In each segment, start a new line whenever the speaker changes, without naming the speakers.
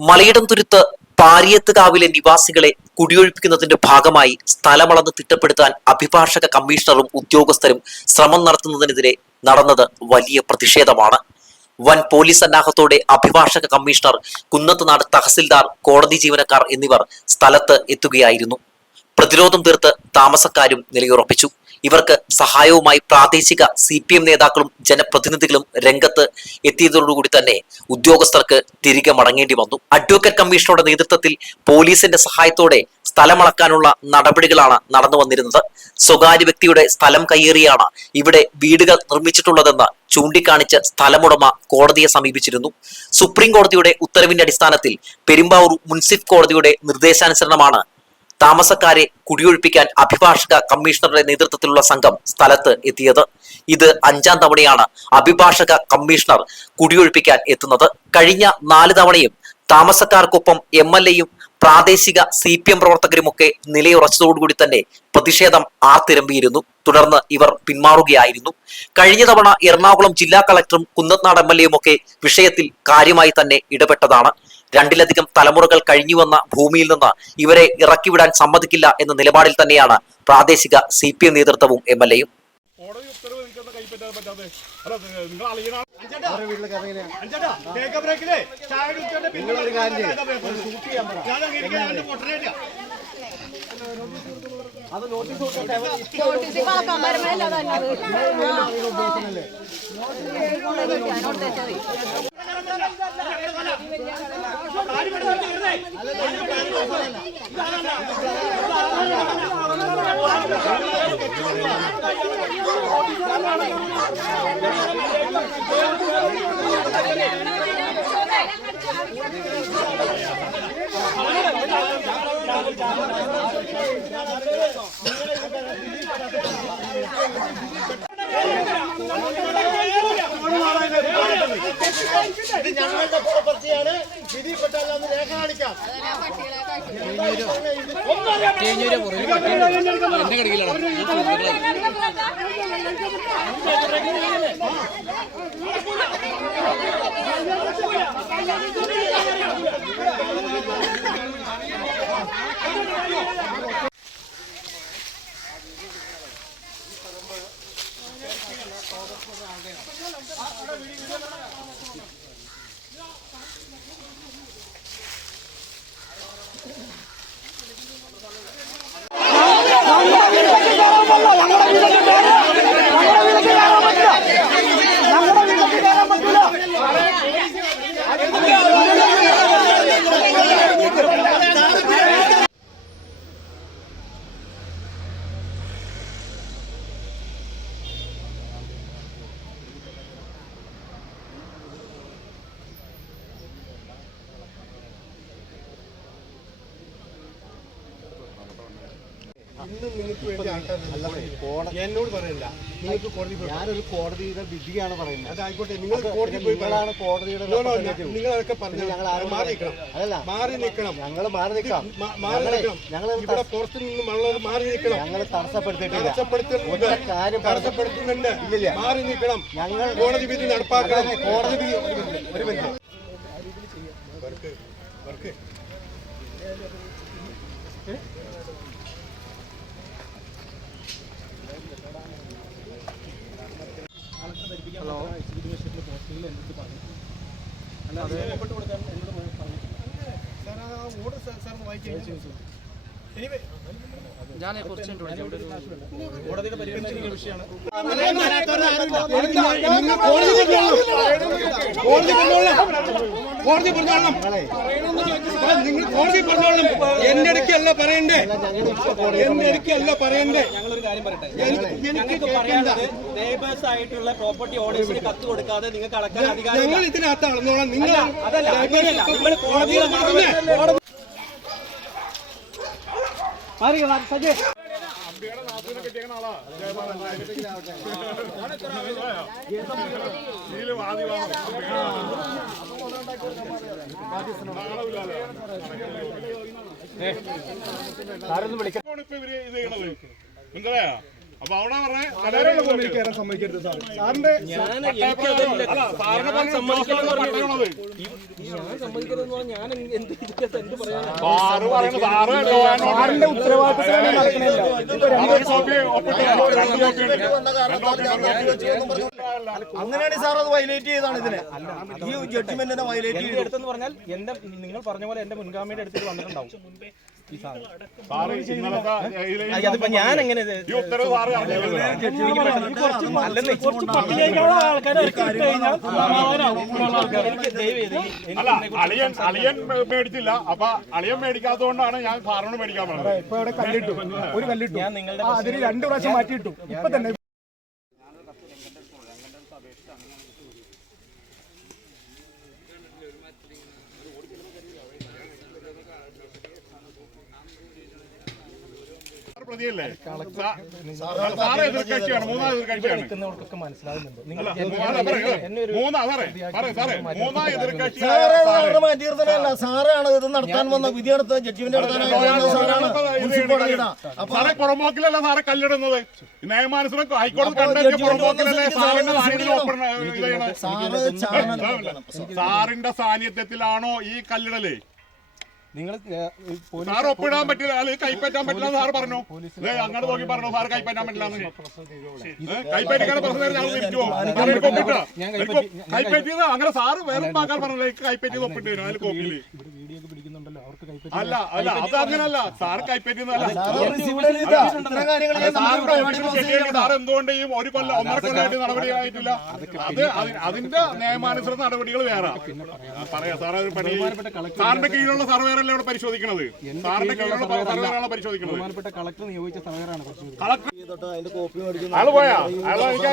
മലയിടം തുരുത്ത് പാരിയത്തുകാവിലെ നിവാസികളെ കുടിയൊഴിപ്പിക്കുന്നതിന്റെ ഭാഗമായി സ്ഥലമളന്ന് തിട്ടപ്പെടുത്താൻ അഭിഭാഷക കമ്മീഷണറും ഉദ്യോഗസ്ഥരും ശ്രമം നടത്തുന്നതിനെതിരെ നടന്നത് വലിയ പ്രതിഷേധമാണ്. വൻ പോലീസ് സന്നാഹത്തോടെ അഭിഭാഷക കമ്മീഷണർ കുന്നത്തുനാട് തഹസിൽദാർ കോടതി ജീവനക്കാർ എന്നിവർ സ്ഥലത്ത് എത്തുകയായിരുന്നു. പ്രതിരോധം തീർത്ത് താമസക്കാരും നിലയുറപ്പിച്ചു. ഇവർക്ക് സഹായവുമായി പ്രാദേശിക സി പി എം നേതാക്കളും ജനപ്രതിനിധികളും രംഗത്ത് എത്തിയതോടുകൂടി തന്നെ ഉദ്യോഗസ്ഥർക്ക് തിരികെ മടങ്ങേണ്ടി വന്നു. അഡ്വക്കേറ്റ് കമ്മീഷണറുടെ നേതൃത്വത്തിൽ പോലീസിന്റെ സഹായത്തോടെ സ്ഥലമളക്കാനുള്ള നടപടികളാണ് നടന്നു വന്നിരുന്നത്. സ്വകാര്യ വ്യക്തിയുടെ സ്ഥലം കയ്യേറിയാണ് ഇവിടെ വീടുകൾ നിർമ്മിച്ചിട്ടുള്ളതെന്ന് ചൂണ്ടിക്കാണിച്ച് സ്ഥലമുടമ കോടതിയെ സമീപിച്ചിരുന്നു. സുപ്രീം കോടതിയുടെ ഉത്തരവിന്റെ അടിസ്ഥാനത്തിൽ പെരുമ്പാവൂർ മുൻസിഫ് കോടതിയുടെ നിർദ്ദേശാനുസരണമാണ് താമസക്കാരെ കുടിയൊഴിപ്പിക്കാൻ അഭിഭാഷക കമ്മീഷണറുടെ നേതൃത്വത്തിലുള്ള സംഘം സ്ഥലത്ത് എത്തിയത്. ഇത് അഞ്ചാം തവണയാണ് അഭിഭാഷക കമ്മീഷണർ കുടിയൊഴിപ്പിക്കാൻ എത്തുന്നത്. കഴിഞ്ഞ നാല് തവണയും താമസക്കാർക്കൊപ്പം എം എൽ എയും പ്രാദേശിക സി പി എം പ്രവർത്തകരുമൊക്കെ നിലയുറച്ചതോടുകൂടി തന്നെ പ്രതിഷേധം ആർത്തിരമ്പിയിരുന്നു. തുടർന്ന് ഇവർ പിന്മാറുകയായിരുന്നു. കഴിഞ്ഞ തവണ എറണാകുളം ജില്ലാ കളക്ടറും കുന്നത്നാട് എം എൽ എയും ഒക്കെ വിഷയത്തിൽ കാര്യമായി തന്നെ ഇടപെട്ടതാണ്. രണ്ടിലധികം തലമുറകൾ കഴിഞ്ഞുവന്ന ഭൂമിയിൽ നിന്ന് ഇവരെ ഇറക്കിവിടാൻ സമ്മതിക്കില്ല എന്ന നിലപാടിൽ തന്നെയാണ് പ്രാദേശിക സി പി എം നേതൃത്വവും എം എൽ എയും.
ഞാൻ നോട്ടീസ് കൊടുക്കട്ടെ
അവർ ഇത്ര めぐれ
がたらきに
いったらぽ
か
ぽか。
ഇത് ഞങ്ങളുടെ പ്രോപ്പർട്ടിയാണ് വിധിപ്പെട്ടല്ലെന്ന് രേഖ കാണിക്കാം ¡Vamos, vamos, vamos! ഇന്നും നിങ്ങൾക്ക് വേണ്ടി ആൾക്കാർ എന്നോട് പറയണ്ട. നിങ്ങൾക്ക് കോടതി പോയി
ഞാനൊരു കോടതിയുടെ വിധിയാണ് പറയുന്നത്.
അതായിക്കോട്ടെ നിങ്ങൾ കോടതി പോയി.
നിങ്ങളാണ് കോടതിയുടെ
പറഞ്ഞു
ഞങ്ങൾ ആരും
മാറി നിൽക്കണം.
അതല്ല
മാറി നിൽക്കണം.
ഞങ്ങൾ മാറി
നിൽക്കണം. ഇവിടെ പുറത്തു നിന്ന് മാറി നിൽക്കണം.
ഞങ്ങൾ തടസ്സപ്പെടുത്തിയിട്ടില്ല.
തടസ്സപ്പെടുത്തുന്നുണ്ട്
കാര്യം പറഞ്ഞു.
തടസ്സപ്പെടുത്തുന്നുണ്ട്.
ഇല്ലില്ല.
മാറി നിൽക്കണം.
ഞങ്ങൾ
കോടതി വിധി നടപ്പാക്കണം.
കോടതി വിധി ഒരു മിനിറ്റ്,
സാർ ആ ഓർഡർ സാർ സാർ കോടതിയുടെ വിഷയമാണ് കോടതി കോടതി കൊണ്ടുവരണം നിങ്ങൾ കോടതി പറഞ്ഞോളണം എന്റെ അടുക്കല്ല പറയണ്ടേ എന്റെ അടുക്കല്ല പറയണ്ടേ
ഞങ്ങളൊരു കാര്യം പറയട്ടെ
എനിക്ക്
ഞങ്ങൾക്ക് പറയാനുള്ളത് ലേബേഴ്സ് ആയിട്ടുള്ള പ്രോപ്പർട്ടി ഓണേഴ്സിന് കത്ത് കൊടുക്കാതെ നിങ്ങൾക്ക് അടക്കാൻ അധികാരം
ഞങ്ങൾ ഇതിനകത്ത് അളന്നോളാം നിങ്ങൾ
അതല്ല നിങ്ങൾ
അപ്പൊ അവിടെ പറഞ്ഞേ
സമ്മതിക്കരുത് സാർ സാറിന്റെ
സാറിനെ
ഞാൻ സമ്മതിക്കണം എന്ന് പറഞ്ഞു
പട്ടയമാണത്.
ഞാൻ സമ്മതിക്കരുതെന്ന് പറഞ്ഞാൽ ഞാൻ എന്ത് ഇതിനകത്ത് എന്ത്
സാറിന്റെ ഉത്തരവാദിത്തത്തിലാണ് നടക്കണില്ല.
അങ്ങനെയാണെങ്കിൽ സാർ അത് വയലേറ്റ് ചെയ്താണ് ഇതിനെ. ഈ ജഡ്ജ്മെന്റിനെ വയലേറ്റ്
എന്റെ അടുത്തെന്ന് പറഞ്ഞാൽ എന്റെ നിങ്ങൾ പറഞ്ഞ പോലെ എന്റെ മുൻഗാമിയുടെ അടുത്തേക്ക് വന്നിട്ടുണ്ടാവും. അതിപ്പോ ഞാൻ എങ്ങനെ
അളിയൻ അളിയൻ മേടിച്ചില്ല. അപ്പൊ അളിയൻ മേടിക്കാത്തതുകൊണ്ടാണ് ഞാൻ സാറിനോട് മേടിക്കാൻ പറഞ്ഞത്.
ഇപ്പൊ ഇവിടെ കല്ലിട്ടു. ഒരു കല്ലിട്ടു.
ഞാൻ നിങ്ങളുടെ
അതിന് രണ്ടു പ്രാവശ്യം മാറ്റിയിട്ടു. ഇപ്പൊ തന്നെ
പ്രതിയല്ലേ സാറ് എതിർക്കക്ഷിയാണ് മൂന്നാം എതിർക്കക്ഷിയാണ്
നിൽക്കുന്നവർക്കൊക്കെ മനസ്സിലാകുന്നുണ്ട് നിങ്ങൾ
സാറാണ് ഇത് നടത്താൻ വന്ന ജഡ്ജിമെന്റ് മുനിസിപ്പൽ കോടതിയുടെ
സാറേ പുറമ്പോക്കിലല്ല സാറെ കല്ലിടുന്നത്? നിയമാനുസരണം ഹൈക്കോടതി കണ്ടെത്തിയ പുറമ്പോക്കിലല്ലേ സാറിന്റെ സാന്നിധ്യത്തിലാണോ ഈ കല്ലിടൽ?
നിങ്ങൾ
സാർ ഒപ്പിടാൻ പറ്റില്ല. അല്ലെങ്കിൽ കൈപ്പറ്റാൻ പറ്റില്ല സാറ് പറഞ്ഞു. അങ്ങോട്ട് നോക്കി പറഞ്ഞു സാർ കൈപ്പറ്റാൻ പറ്റില്ല പ്രശ്നം കൈപ്പറ്റിയത് അങ്ങനെ സാറ് വേറെ പറഞ്ഞില്ല? കൈപ്പറ്റിയത് ഒപ്പിട്ട് അതിൽ
കോപ്പിയിൽ
അല്ല അല്ല അത് അങ്ങനല്ല.
സാർ
കെട്ടിയിട്ട് സാർ എന്തുകൊണ്ട് ഈ ഒരു കൊല്ലം ഒന്നര കൊല്ലമായിട്ട് നടപടി ആയിട്ടില്ല? അത് അതി- അതിന്റെ നിയമാനുസൃത നടപടികൾ വേറെ. പറയാ. സാർ അത് പണി. സാറിന്റെ കീഴിലുള്ള സർവേറല്ലേ ഇവിടെ പരിശോധിക്കണത്? സാറിന്റെ കീഴിലുള്ള സർവേറാണ് പരിശോധിക്കുന്നത്
ബഹുമാനപ്പെട്ട കളക്ടർ നിയോഗിച്ച സർവേറാണ്
കളക്ടർ അയാൾ പോയാ? അയാൾ എനിക്ക്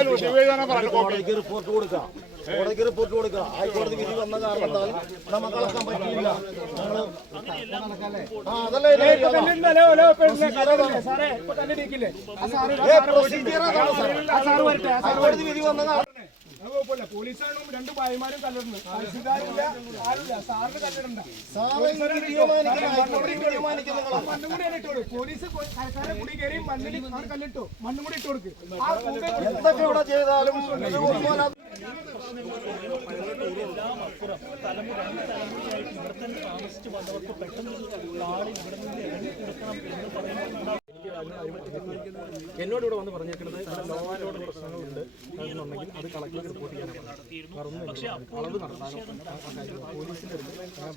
പറഞ്ഞു കോപ്പി
റിപ്പോർട്ട് കൊടുക്കാം. കോടതിക്ക് റിപ്പോർട്ട് കൊടുക്കാം. ഹൈക്കോടതി വിധി വന്ന കാരണത്താൽ നമുക്ക് അളക്കാൻ പറ്റിയില്ല.
ഞങ്ങൾ പോലീസാണും രണ്ട് ഭായിമാരും കല്ലിടുന്നു ആരുമില്ല സാറിന് കല്ലിടണ്ട
പോലീസ് തീരുമാനിക്കണം ഹൈക്കോടതി തീരുമാനിക്കും നിങ്ങൾ
മണ്ണും കൂടി ഇട്ടു കൊടുക്കും സർക്കാരെ കൂടി കയറി മണ്ണിൽ ആ കല്ലിട്ടു മണ്ണും കൂടി ഇട്ട് കൊടുക്ക് ആ കൂടെ
എന്തൊക്കെ ഇവിടെ ചെയ്താലും ഇത് ബഹുമാനം
എന്നോട് വന്ന് പറഞ്ഞേക്കുന്നത് ഇവിടെ ആൻഡ് ഓർഡർ പ്രശ്നങ്ങളുണ്ട് എന്നുണ്ടെങ്കിൽ അത് കളക്ടർക്ക് റിപ്പോർട്ട് ചെയ്യാനാണ് ഒന്നുമില്ല അളവ് നടത്താനോ പോലീസിന്റെ ഞാൻ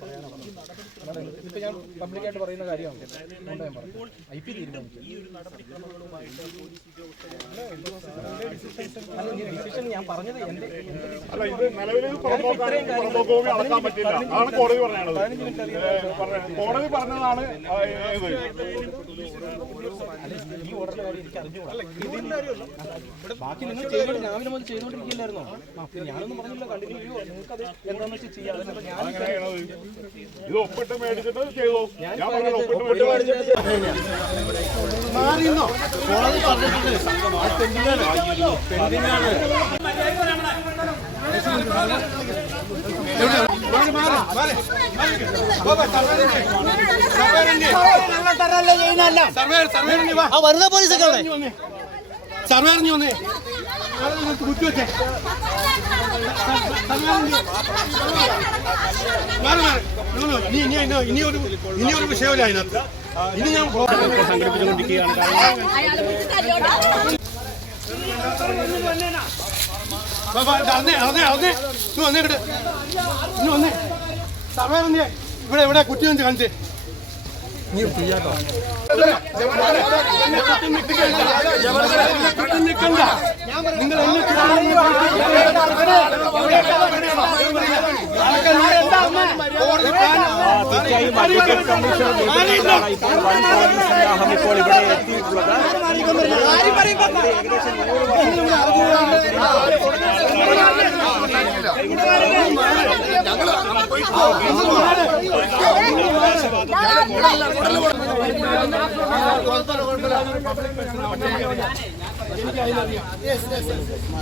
അല്ലാതെ ഇപ്പൊ ഞാൻ പബ്ലിക്കായിട്ട് പറയുന്ന കാര്യമാണ്. അതുകൊണ്ട് ഞാൻ പറഞ്ഞു ഐ പി ഡിസിഷൻ ഞാൻ പറഞ്ഞത് decision
അല്ല ഇത് നിലവിൽ പുറമ്പോക്കാണ് പുറമ്പോക്ക് പറ്റില്ല അതാണ് കോടതി പറഞ്ഞത്. കോടതി പറഞ്ഞതാണ് ഇത്
ഈ ഓർഡറിന്റെ കാര്യം എനിക്ക് അറിഞ്ഞുകൂടാ. ബാക്കി നിങ്ങൾ രാവിലെ മുതൽ പിന്നെ ഞാനൊന്നും പറഞ്ഞില്ല കണ്ടിന്യൂ ചെയ്യുമോ നിങ്ങൾക്ക് അത് എന്താണെന്ന് വെച്ചാൽ ചെയ്യാം. അതല്ല
അങ്ങനെ ചെയ്യണത്. ഇത് ഒപ്പിട്ട് മേടിച്ചിട്ട് ചെയ്തു? ഞാൻ പറഞ്ഞത് ഒപ്പിട്ട് മേടിച്ചിട്ട്
മാറിയെന്നോ കോടതി പറഞ്ഞിട്ടുണ്ട്. അത് പെൻഡിങ്ങാണ്.
വരുന്ന പോലീസൊക്കെ സർവേറിഞ്ഞു വന്നേ. ബുദ്ധിവെച്ചേ ഇനി ഇനി ഇനി ഇനി ഒരു ഇനി ഒരു വിഷയമില്ല അതിനകത്ത് ഇനി ഞാൻ സംഘടിപ്പിച്ചുകൊണ്ടിരിക്കുകയാണ്
അയാളെ വിളിച്ച് തല്ലോട്ടാ
അതെ അതെ അതെ ഇന്ന് വന്നേ ഇങ്ങട്. ഇന്ന് വന്നേ സർവേറിഞ്ഞ് ഇവിടെ ഇവിടെ കുറ്റി വന്ന് കാണിച്ചേ നീ ചെയ്യാട്ടോ നിൽക്കണ്ട നിങ്ങൾ
ഇപ്പോൾ ഇവിടെ എത്തിയിട്ടുള്ളത്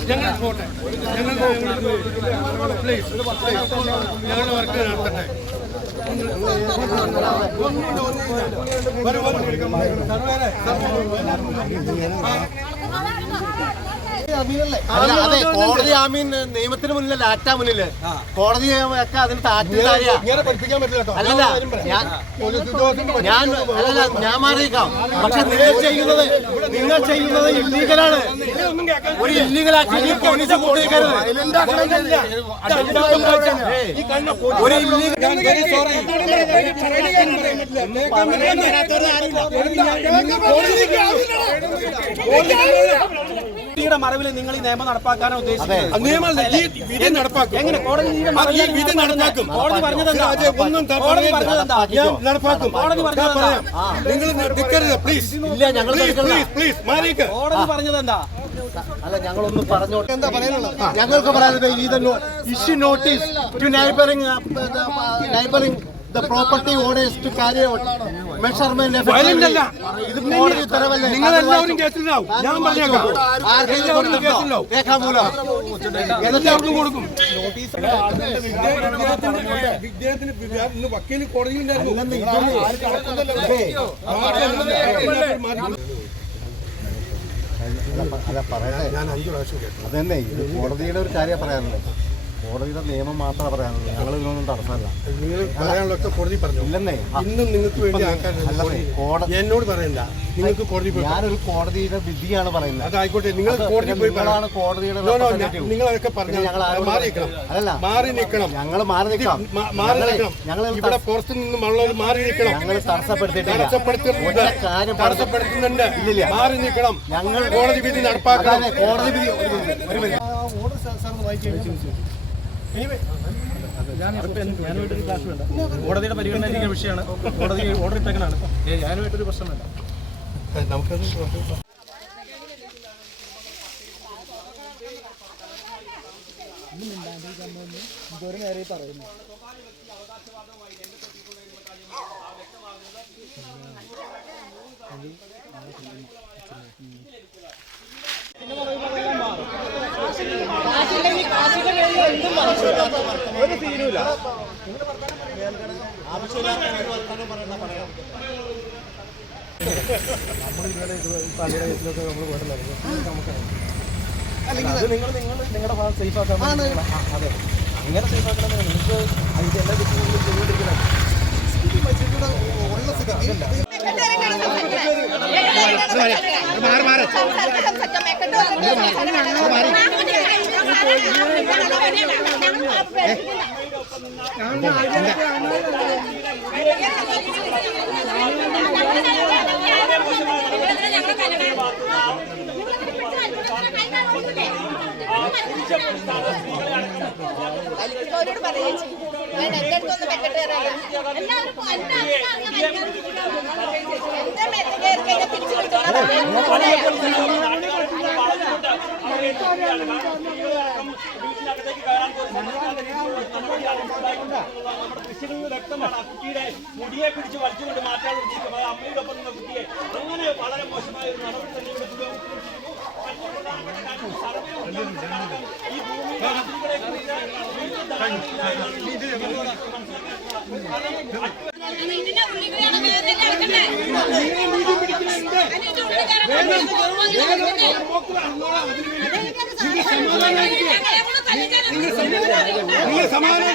ഞങ്ങൾ പോട്ടെ ഞങ്ങൾ പ്ലീസ് ഞങ്ങളുടെ വർക്ക് നടത്തട്ടെ വരൂ, വരൂ. സർവേരെ.
അല്ല, അതെ കോടതി ആമീൻ നിയമത്തിന് മുന്നിൽ ലാറ്റ മുന്നിൽ കോടതി ഒക്കെ അതിന് താറ്റില്ല
ഇങ്ങനെ പഠിപ്പിക്കാൻ പറ്റില്ല കേട്ടോ
അല്ലല്ല ഞാൻ
പോലീസ് ഉദ്യോഗസ്ഥന്റെ
ഞാൻ അല്ലല്ല ഞാൻ മാറിയേക്കാം പക്ഷെ നിങ്ങൾ ചെയ്യുന്നത് നിങ്ങൾ ചെയ്യുന്നത് ഇല്ലീഗലാണ് ഒരു ഇല്ലീഗൽ ആക്ടിവിറ്റി പോലീസ് കൂട്ടിയേക്കരുത് ഒരു ഇല്ലീഗൽ
വിധിയുടെ മറവിൽ നിങ്ങൾ ഈ നിയമം നടപ്പാക്കാനോ ഉദ്ദേശിക്കുന്നത്.
നിയമമല്ല ഈ വിധി നടപ്പാക്കും.
എങ്ങനെ കോടതി
ഈ വിധി നടപ്പാക്കും?
കോടതി പറഞ്ഞത് എന്താ?
ഒന്നും
കോടതി പറഞ്ഞത് എന്താ?
ഞാൻ നടപ്പാക്കും.
കോടതി പറഞ്ഞത്
നിങ്ങൾ നിൽക്കരുത് പ്ലീസ്
ഇല്ല ഞങ്ങൾ
പ്ലീസ്
കോടതി പറഞ്ഞത് എന്താ?
അല്ല ഞങ്ങളൊന്നും പറഞ്ഞോട്ടെ എന്താ പറയാനുള്ളത്? ഞങ്ങൾക്ക് പറയാനുള്ളത് issue notice to neighbouring neighbouring the property owners to carry out
എല്ലാവരും കേസിലാവും ഞാൻ പറഞ്ഞേക്കാം. എല്ലാവരും എല്ലാവർക്കും കൊടുക്കും. വിദ്യാർത്ഥിന് ഇന്ന് വക്കീൽ കോടതിയിലുണ്ടായിരുന്നു
അല്ല
ഞാൻ അഞ്ചു പ്രാവശ്യം കേട്ടു.
അതന്നെ ഇത് കോടതിയുടെ ഒരു കാര്യം പറയാനുള്ളത്. കോടതിയുടെ നിയമം മാത്രമേ പറയാനുള്ളൂ. ഞങ്ങൾ ഇതിനൊന്നും തടസ്സമല്ല.
നിങ്ങൾ പറയാനുള്ളതൊക്കെ കോടതി പറഞ്ഞു?
ഇല്ലെന്നേ.
ഇന്നും നിങ്ങൾക്ക് വേണ്ടി
അല്ലെന്നേ കോടതി
എന്നോട് പറയണ്ട. നിങ്ങൾക്ക് കോടതി
ഞാനൊരു കോടതിയുടെ വിധിയാണ് പറയുന്നത്.
അതായിക്കോട്ടെ നിങ്ങൾ കോടതി പോയി
നിങ്ങളാണ് കോടതിയുടെ
അതൊക്കെ പറഞ്ഞു
ഞങ്ങൾ
മാറി നിൽക്കണം. മാറി നിൽക്കണം.
ഞങ്ങൾ മാറി നിൽക്കാം
മാറി നിൽക്കണം.
ഞങ്ങൾ
ഇവിടെ പുറത്തു നിന്നും ഉള്ളവർ മാറി നിൽക്കണം.
ഞങ്ങൾ തടസ്സപ്പെടുത്തിയിട്ടില്ല.
തടസ്സപ്പെടുത്തുന്നുണ്ട്
ഒറ്റ കാര്യം പറഞ്ഞു.
തടസ്സപ്പെടുത്തുന്നുണ്ട്.
ഇല്ലില്ല.
മാറി നിൽക്കണം.
ഞങ്ങൾ
കോടതി വിധി
നടപ്പാക്കാൻ കോടതി വിധി ഒരു മിനിറ്റ്, ഒരു മിനിറ്റ്.
ഞാനുമായിട്ടൊരു ക്ലാസ് വേണ്ട കോടതിയുടെ പരിഗണന വിഷയമാണ്. കോടതി ഓർഡർ ഇട്ടേക്കനാണ് ഞാനുമായിട്ടൊരു പ്രശ്നം വേണ്ട
നമുക്കത്
അത് നിങ്ങൾ നിങ്ങൾ നിങ്ങളുടെ ഭാഗം സേഫ് ആക്കാൻ അതെ അങ്ങനെ സേഫ് ആക്കണം നിങ്ങൾക്ക് അതിന്റെ എല്ലാ ദിവസവും ചെയ്തുകൊണ്ടിരിക്കണം
അവരോട് പറയുകയും ചെയ്യും ഞാൻ എന്റെ അടുത്തൊന്നും മെക്കെട്ട് കയറാല്ല എല്ലാവരും പോ- എന്റെ വലിക്കാൻ എന്റെ മെത്ത് കയറി കഴിഞ്ഞാൽ
വ്യക്തമാണ് ആ കുട്ടിയുടെ മുടിയെ പിടിച്ച് വലിച്ചുകൊണ്ട് മാറ്റാൻ ഉദ്ദേശിക്കുന്നത് അമ്മയുടെ ഒപ്പം നിന്ന കുട്ടിയെ അങ്ങനെ വളരെ മോശമായ ഒരു നടപടി തന്നെ ഇവിടെ കാര്യം ഈ ഭൂമിയുടെ അതിരുകളെ കുറിച്ച് ധാരണയില്ല എന്നാണ് മനസ്സിലാക്കുന്നത് കാരണം
സമാധാനം